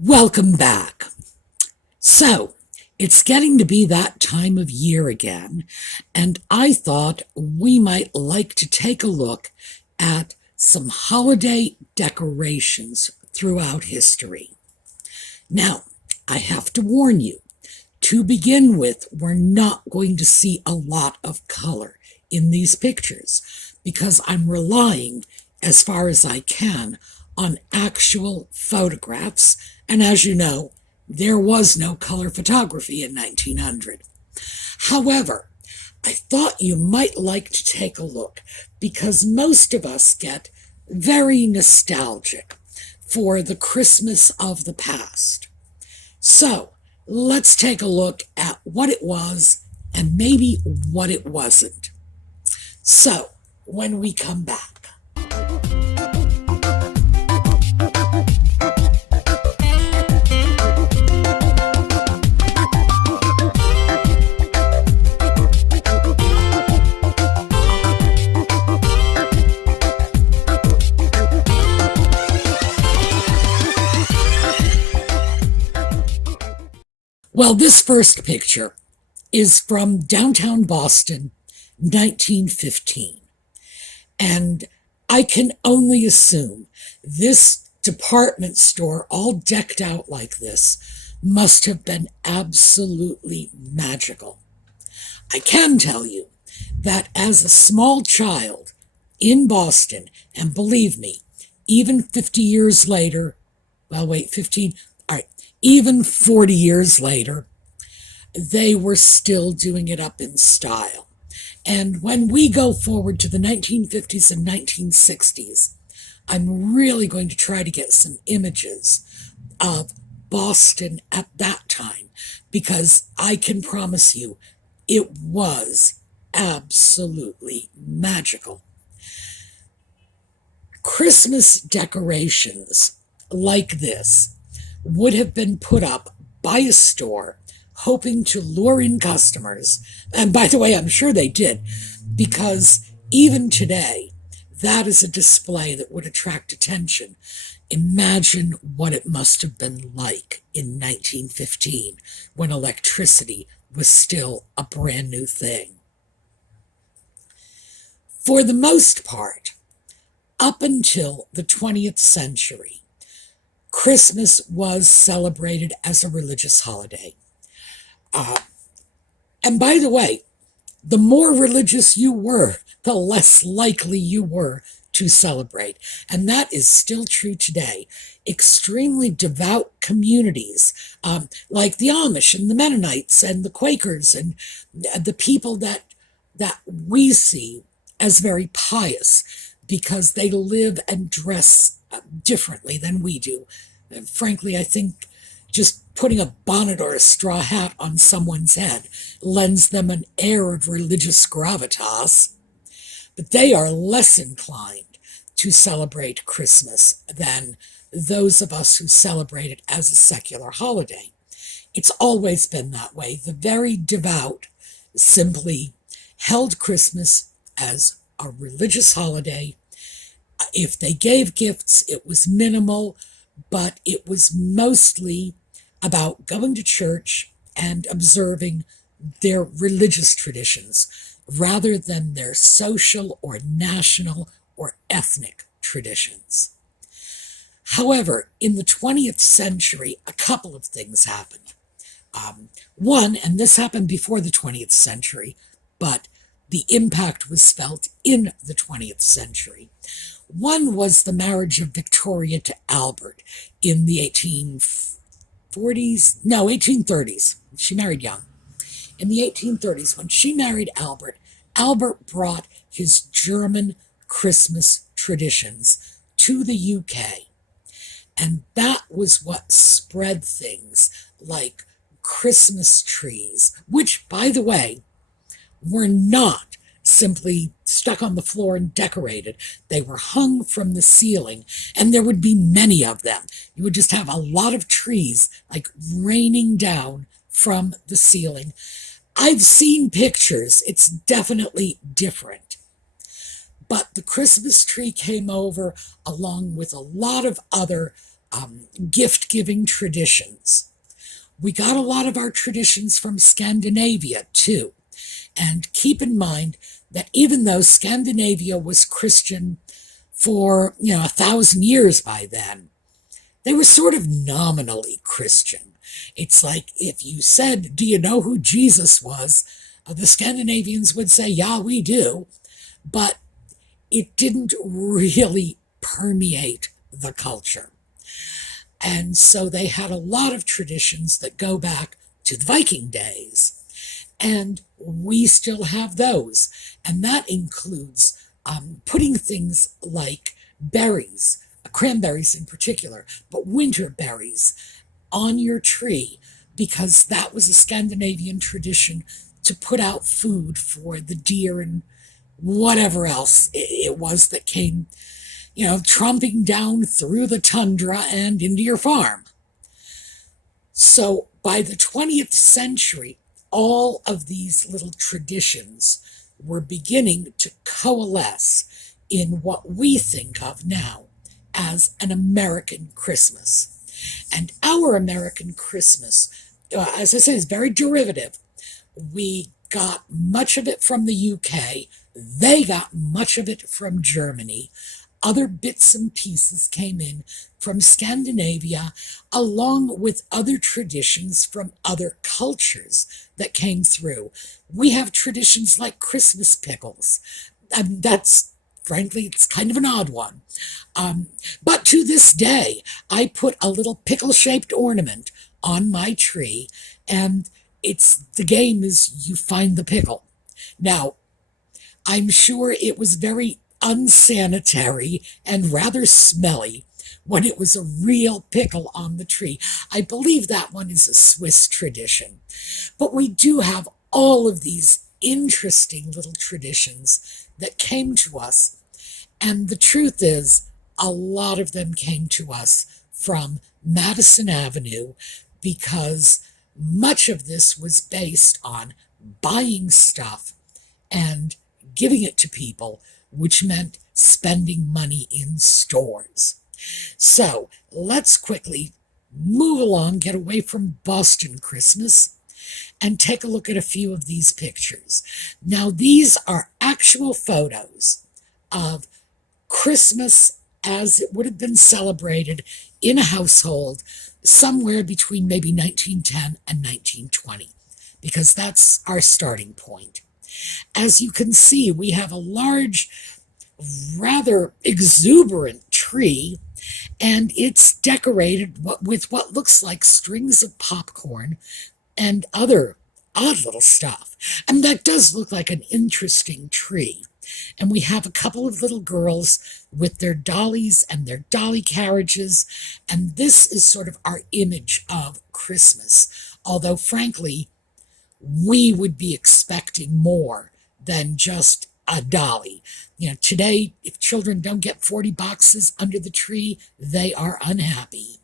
Welcome back. So, it's getting to be that time of year again, and I thought we might like to take a look at some holiday decorations throughout history. Now, I have to warn you, to begin with, we're not going to see a lot of color in these pictures because I'm relying, as far as I can, on actual photographs, and as you know, there was no color photography in 1900. However, I thought you might like to take a look because most of us get very nostalgic for the Christmas of the past. So, let's take a look at what it was and maybe what it wasn't. So, when we come back. Well, this first picture is from downtown Boston, 1915. And I can only assume this department store, all decked out like this, must have been absolutely magical. I can tell you that as a small child in Boston, and believe me, even 50 years later, well, wait, 15, all right, even 40 years later, they were still doing it up in style. And when we go forward to the 1950s and 1960s, I'm really going to try to get some images of Boston at that time, because I can promise you it was absolutely magical. Christmas decorations like this would have been put up by a store hoping to lure in customers. And by the way, I'm sure they did, because even today, that is a display that would attract attention. Imagine what it must have been like in 1915 when electricity was still a brand new thing. For the most part, up until the 20th century, Christmas was celebrated as a religious holiday. And by the way, the more religious you were, the less likely you were to celebrate. And that is still true today. Extremely devout communities, like the Amish and the Mennonites and the Quakers and the people that we see as very pious because they live and dress differently than we do. And frankly, I think just putting a bonnet or a straw hat on someone's head lends them an air of religious gravitas. But they are less inclined to celebrate Christmas than those of us who celebrate it as a secular holiday. It's always been that way. The very devout simply held Christmas as a religious holiday. If they gave gifts, it was minimal, but it was mostly about going to church and observing their religious traditions rather than their social or national or ethnic traditions. However, in the 20th century, a couple of things happened. One, and this happened before the 20th century, but the impact was felt in the 20th century. One was the marriage of Victoria to Albert in the 1830s. She married young. In the 1830s, when she married Albert, Albert brought his German Christmas traditions to the UK. And that was what spread things like Christmas trees, which, by the way, were not simply stuck on the floor and decorated. They were hung from the ceiling, and there would be many of them. You would just have a lot of trees like raining down from the ceiling. I've seen pictures. It's definitely different. But the Christmas tree came over along with a lot of other gift-giving traditions. We got a lot of our traditions from Scandinavia, too. And keep in mind that even though Scandinavia was Christian for, 1,000 years by then, they were sort of nominally Christian. It's like if you said, do you know who Jesus was? The Scandinavians would say, yeah, we do. But it didn't really permeate the culture. And so they had a lot of traditions that go back to the Viking days. And we still have those. And that includes putting things like berries, cranberries in particular, but winter berries on your tree, because that was a Scandinavian tradition to put out food for the deer and whatever else it was that came, tromping down through the tundra and into your farm. So by the 20th century, all of these little traditions were beginning to coalesce in what we think of now as an American Christmas. And our American Christmas, as I say, is very derivative. We got much of it from the UK. They got much of it from Germany. Other bits and pieces came in from Scandinavia, along with other traditions from other cultures that came through. We have traditions like Christmas pickles. That's, frankly, it's kind of an odd one. But to this day, I put a little pickle-shaped ornament on my tree, and the game is you find the pickle. Now, I'm sure it was very unsanitary and rather smelly when it was a real pickle on the tree. I believe that one is a Swiss tradition. But we do have all of these interesting little traditions that came to us. And the truth is, a lot of them came to us from Madison Avenue, because much of this was based on buying stuff and giving it to people, which meant spending money in stores. So let's quickly move along, get away from Boston Christmas, and take a look at a few of these pictures. Now, these are actual photos of Christmas as it would have been celebrated in a household somewhere between maybe 1910 and 1920, because that's our starting point. As you can see, we have a large, rather exuberant tree, and it's decorated with what looks like strings of popcorn and other odd little stuff. And that does look like an interesting tree. And we have a couple of little girls with their dollies and their dolly carriages, and this is sort of our image of Christmas. Although, frankly, we would be expecting more than just a dolly. Today, if children don't get 40 boxes under the tree, they are unhappy.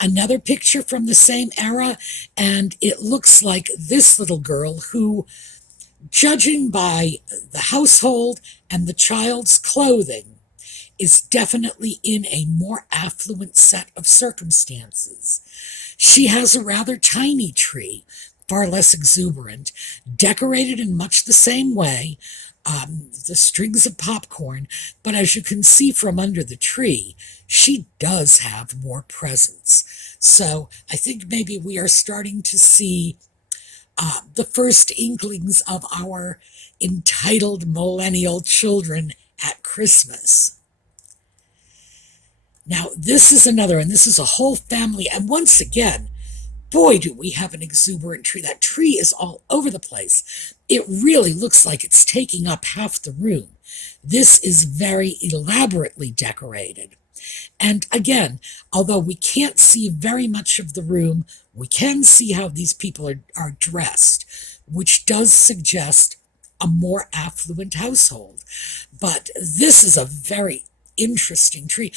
Another picture from the same era, and it looks like this little girl who, judging by the household and the child's clothing, is definitely in a more affluent set of circumstances. She has a rather tiny tree, far less exuberant, decorated in much the same way, the strings of popcorn, but as you can see from under the tree, she does have more presence. So I think maybe we are starting to see the first inklings of our entitled millennial children at Christmas. Now, this is another, and this is a whole family, and once again, boy, do we have an exuberant tree. That tree is all over the place. It really looks like it's taking up half the room. This is very elaborately decorated. And again, although we can't see very much of the room, we can see how these people are dressed, which does suggest a more affluent household. But this is a very interesting tree.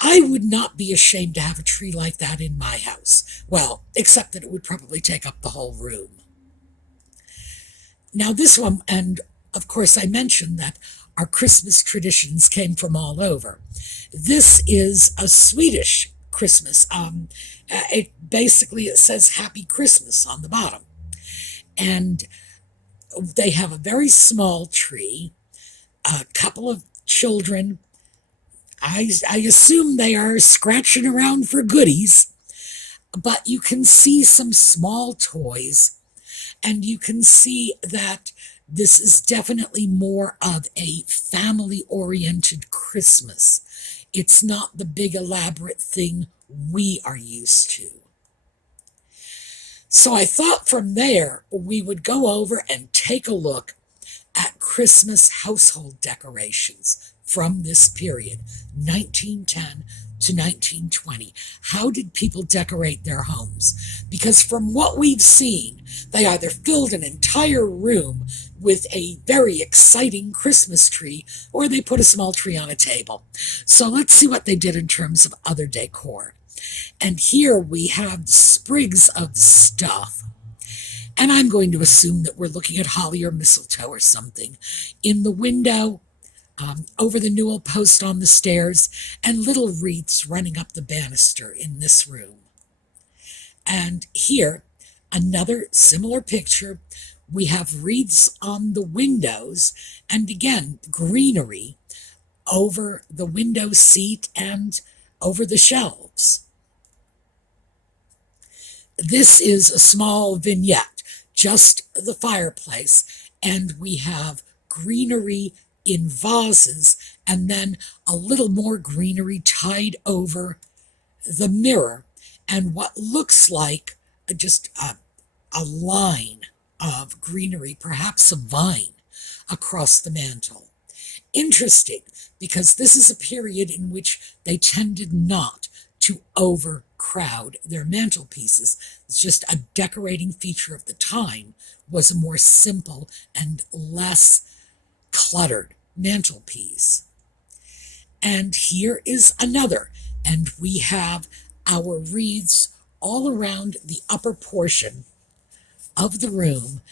I would not be ashamed to have a tree like that in my house. Well, except that it would probably take up the whole room. Now this one, and of course I mentioned that our Christmas traditions came from all over. This is a Swedish Christmas. It says Happy Christmas on the bottom. And they have a very small tree, a couple of children. I assume they are scratching around for goodies, but you can see some small toys, and you can see that this is definitely more of a family-oriented Christmas. It's not the big elaborate thing we are used to. So I thought from there we would go over and take a look at Christmas household decorations from this period, 1910 to 1920. How did people decorate their homes? Because from what we've seen, they either filled an entire room with a very exciting Christmas tree, or they put a small tree on a table. So let's see what they did in terms of other decor. And here we have sprigs of stuff. And I'm going to assume that we're looking at holly or mistletoe or something. In the window, over the newel post on the stairs, and little wreaths running up the banister in this room. And here, another similar picture. We have wreaths on the windows, and again, greenery over the window seat and over the shelves. This is a small vignette, just the fireplace, and we have greenery in vases, and then a little more greenery tied over the mirror, and what looks like just a line of greenery, perhaps a vine, across the mantel. Interesting, because this is a period in which they tended not to overcrowd their mantelpieces. It's just a decorating feature of the time was a more simple and less cluttered mantelpiece. And here is another, and we have our wreaths all around the upper portion of the room,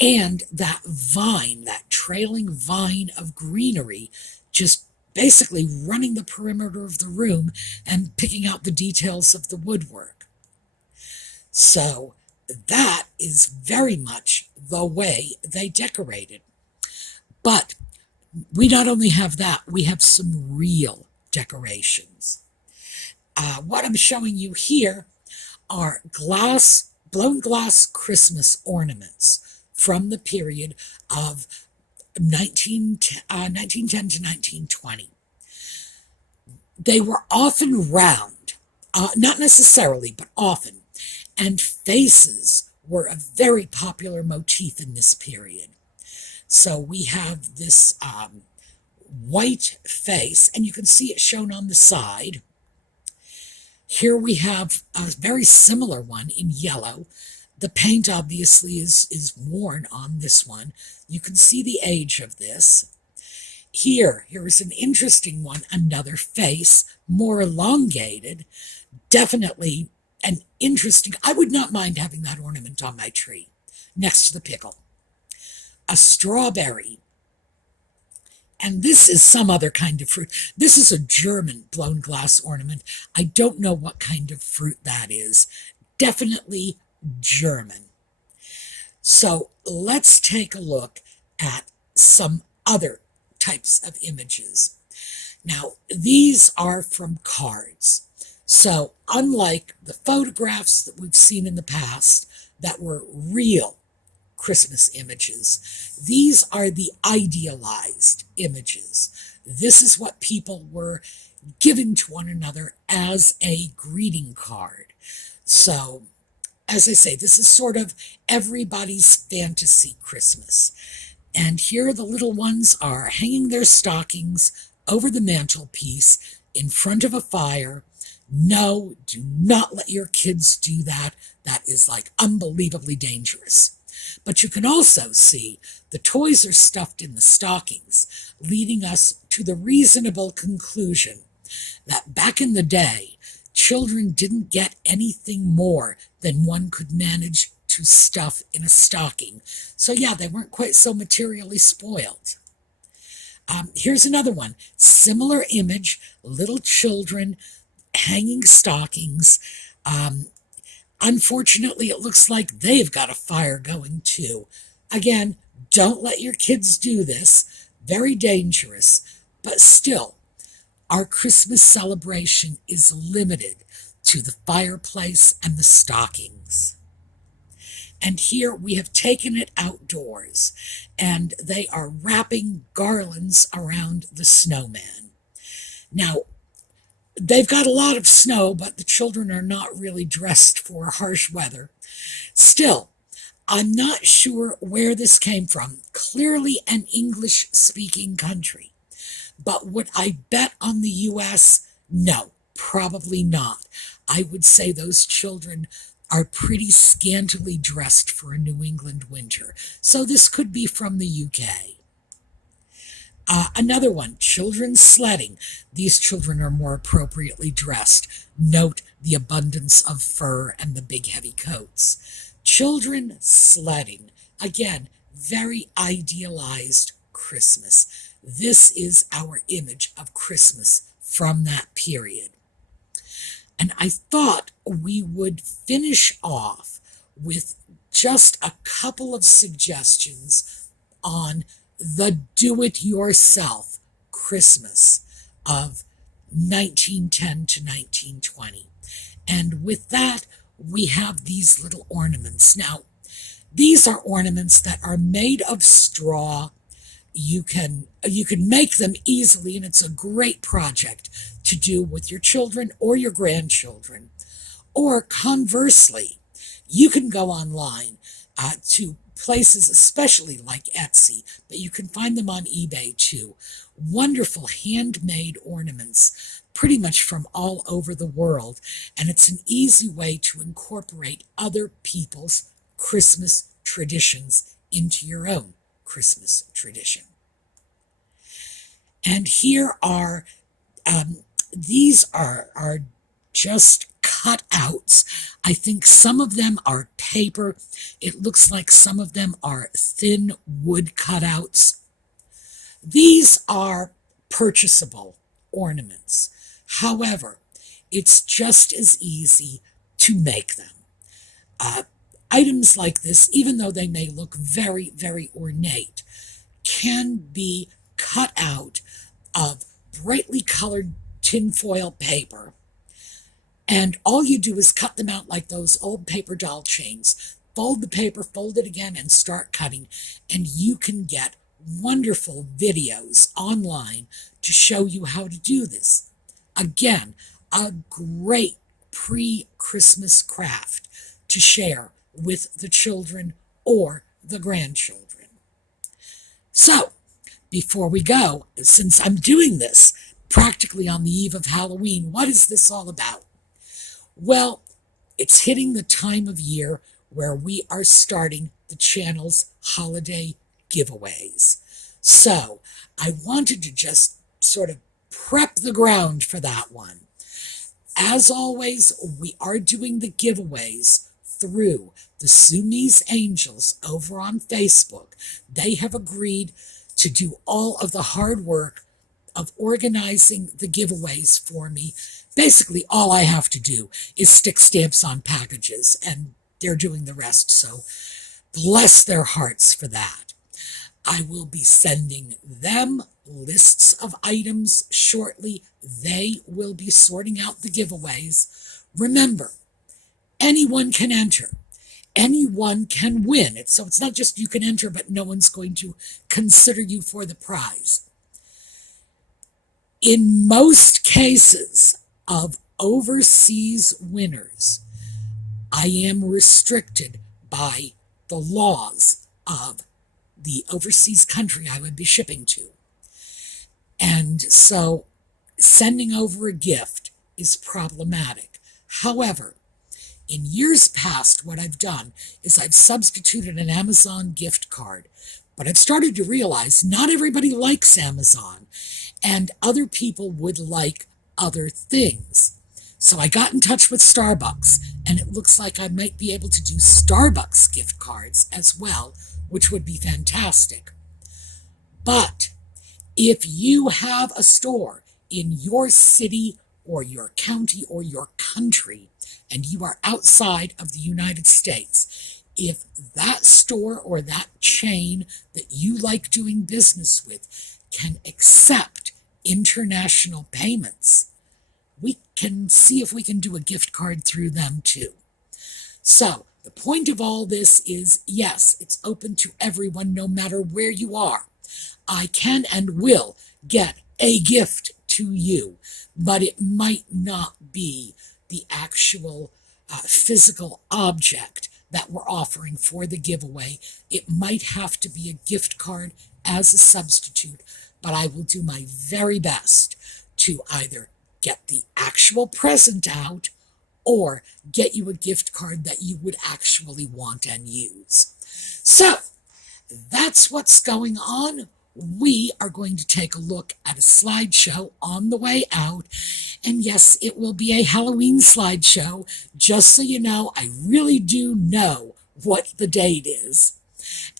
and that vine, that trailing vine of greenery, just basically running the perimeter of the room and picking out the details of the woodwork. So that is very much the way they decorated. But we not only have that, we have some real decorations. What I'm showing you here are blown glass Christmas ornaments from the period of 1910 to 1920. They were often round, not necessarily, but often, and faces were a very popular motif in this period. So we have this white face, and you can see it shown on the side. Here we have a very similar one in yellow. The paint obviously is worn on this one. You can see the age of this. Here is an interesting one, another face, more elongated. Definitely an interesting, I would not mind having that ornament on my tree, next to the pickle. A strawberry. And this is some other kind of fruit. This is a German blown glass ornament. I don't know what kind of fruit that is. Definitely German. So let's take a look at some other types of images. Now, these are from cards. So unlike the photographs that we've seen in the past that were real Christmas images, these are the idealized images. This is what people were giving to one another as a greeting card. So, as I say, this is sort of everybody's fantasy Christmas. And here the little ones are hanging their stockings over the mantelpiece in front of a fire. No, do not let your kids do that. That is like unbelievably dangerous. But you can also see the toys are stuffed in the stockings, leading us to the reasonable conclusion that back in the day, children didn't get anything more than one could manage to stuff in a stocking. So yeah, they weren't quite so materially spoiled. Here's another one. Similar image, little children hanging stockings. Unfortunately, it looks like they've got a fire going too. Again, don't let your kids do this. Very dangerous. But still, our Christmas celebration is limited to the fireplace and the stockings. And here we have taken it outdoors, and they are wrapping garlands around the snowman. Now, they've got a lot of snow, but the children are not really dressed for harsh weather. Still, I'm not sure where this came from. Clearly an English-speaking country. But would I bet on the U.S.? No, probably not. I would say those children are pretty scantily dressed for a New England winter. So this could be from the UK. Another one, children sledding. These children are more appropriately dressed. Note the abundance of fur and the big heavy coats. Children sledding. Again, very idealized Christmas. This is our image of Christmas from that period. And I thought we would finish off with just a couple of suggestions on the do-it-yourself Christmas of 1910 to 1920. And with that, we have these little ornaments. Now, these are ornaments that are made of straw. You can make them easily, and it's a great project to do with your children or your grandchildren. Or conversely, you can go online to places especially like Etsy, but you can find them on eBay too. Wonderful handmade ornaments, pretty much from all over the world, and it's an easy way to incorporate other people's Christmas traditions into your own Christmas tradition. And here are, these are just cutouts. I think some of them are paper. It looks like some of them are thin wood cutouts. These are purchasable ornaments. However, it's just as easy to make them. Items like this, even though they may look very, very ornate, can be cut out of brightly colored tinfoil paper. And all you do is cut them out like those old paper doll chains. Fold the paper, fold it again, and start cutting. And you can get wonderful videos online to show you how to do this. Again, a great pre-Christmas craft to share with the children or the grandchildren. So, before we go, since I'm doing this practically on the eve of Halloween, what is this all about? Well, it's hitting the time of year where we are starting the channel's holiday giveaways. So, I wanted to just sort of prep the ground for that one. As always, we are doing the giveaways through the Sumi's Angels over on Facebook. They have agreed to do all of the hard work of organizing the giveaways for me. Basically, all I have to do is stick stamps on packages, and they're doing the rest, so bless their hearts for that. I will be sending them lists of items shortly. They will be sorting out the giveaways. Remember, anyone can enter. Anyone can win. So it's not just you can enter, but no one's going to consider you for the prize. In most cases of overseas winners, I am restricted by the laws of the overseas country I would be shipping to. And so sending over a gift is problematic. However, in years past, what I've done is I've substituted an Amazon gift card. But I've started to realize not everybody likes Amazon, and other people would like other things. So I got in touch with Starbucks, and it looks like I might be able to do Starbucks gift cards as well, which would be fantastic. But If you have a store in your city or your county or your country, and you are outside of the United States, if that store or that chain that you like doing business with can accept international payments, we can see if we can do a gift card through them too. So the point of all this is, yes, it's open to everyone no matter where you are. I can and will get a gift to you, but it might not be the actual physical object that we're offering for the giveaway. It might have to be a gift card as a substitute, but I will do my very best to either get the actual present out or get you a gift card that you would actually want and use. So that's what's going on. We are going to take a look at a slideshow on the way out. And yes, it will be a Halloween slideshow. Just so you know, I really do know what the date is.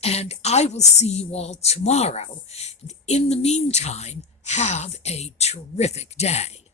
And I will see you all tomorrow. And in the meantime, have a terrific day.